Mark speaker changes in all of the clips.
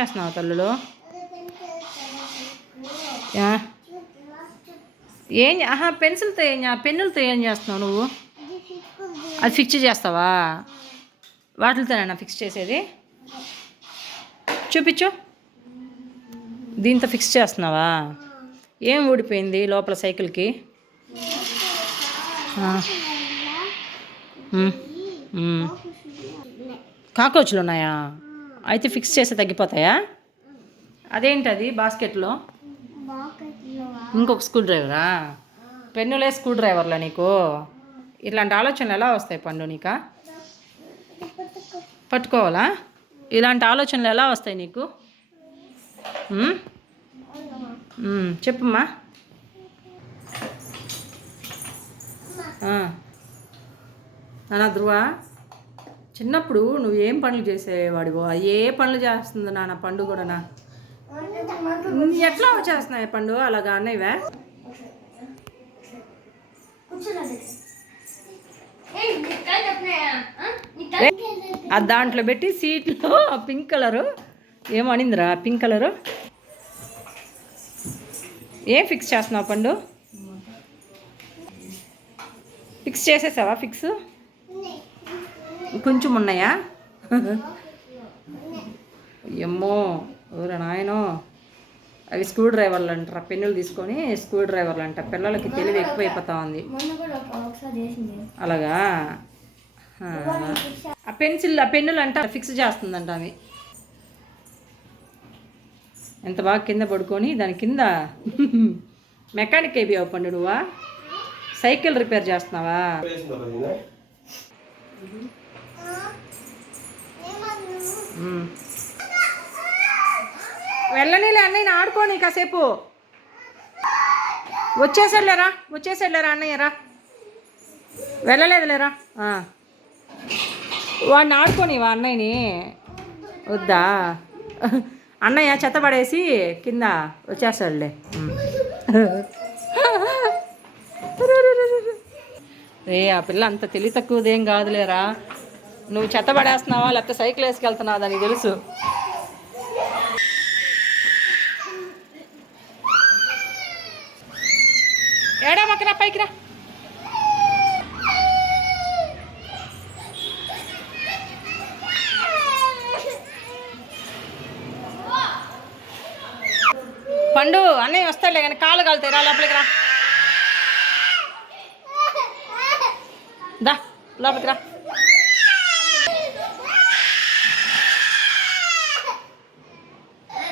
Speaker 1: చేస్తున్నావు తల్లులో? ఏం ఆహా పెన్సిల్తో ఏం పెన్నులతో ఏం చేస్తున్నావు నువ్వు? అది ఫిక్స్ చేస్తావా? వాటితోనేనా ఫిక్స్ చేసేది? చూపించు దీంతో ఫిక్స్ చేస్తున్నావా? ఏం ఊడిపోయింది లోపల సైకిల్కి? కాకోచులు ఉన్నాయా? అయితే ఫిక్స్ చేస్తే తగ్గిపోతాయా? అదేంటి అది బాస్కెట్లో? ఇంకొక స్క్రూ డ్రైవరా పెన్నులే స్క్రూ డ్రైవర్లా నీకు? ఇట్లాంటి ఆలోచనలు ఎలా వస్తాయి పండు నీకా? పట్టుకోవాలా? ఇలాంటి ఆలోచనలు ఎలా వస్తాయి నీకు? చెప్పమ్మా. ఆ. నాన్న ధ్రువ? చిన్నప్పుడు నువ్వు ఏం పనులు చేసేవాడివో? ఏ పనులు చేస్తుంది నాన్న? పండు కూడా నా ఎట్లా వచ్చేస్తున్నాయి పండు? అలాగా అన్నయ్యవే? ఆ దాంట్లో పెట్టి సీట్లో పింక్ కలరు. ఏమనిందిరా పింక్ కలరు. ఏం ఫిక్స్ చేస్తున్నావు పండు? ఫిక్స్ చేసేసావా? ఫిక్స్? కొంచెం ఉన్నాయా ఏమ్మో ఊరా నాయనో? అవి స్క్రూ డ్రైవర్లు అంటారా? పెన్నులు తీసుకొని స్క్రూ డ్రైవర్లు అంట. పిల్లలకి తెలివి ఎక్కువైపోతా ఉంది
Speaker 2: మొన్న కూడా ఒక- ఒకసారి చేసింది.
Speaker 1: అలాగా? ఆ. పెన్సిల్ ఆ పెన్నులు అంట ఫిక్స్ చేస్తుందంట అవి. ఎంత బాగా కింద పడుకొని దాని కింద మెకానిక్ అయిపోయావు పండు నువ్వా? సైకిల్ రిపేర్ చేస్తున్నావా. వెళ్ళనీలే అన్నయ్య ఆడుకోని కాసేపు వచ్చేసెళ్ళరా వచ్చేసాడులేరా అన్నయ్యరా వెళ్ళలేదులేరా వాడిని ఆడుకోని వా అన్నయ్యని. వద్దా? అన్నయ్య చెత్త పడేసి కింద వచ్చేస్తాడులే. రే ఆ పిల్ల అంత తెలివి తక్కువదేం కాదులేరా? నువ్వు చెత్త పడేస్తున్నావా లేకపోతే సైకిల్ వేసుకెళ్తున్నావా దానికి తెలుసు. ఏడా పక్కన పైకి రా. పండు అన్నయ్య వస్తాడులే కానీ కాలు కాలుతాయి రా లోపలికి రా. దా లోపలికి రా.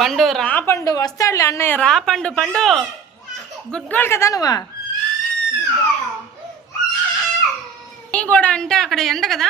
Speaker 1: పండు రా పండు వస్తాడులే అన్నయ్య రా పండు పండు. గుడ్ గర్ల్ కదా నువ్వు. నీ కూడా అంటే అక్కడ ఎండ కదా?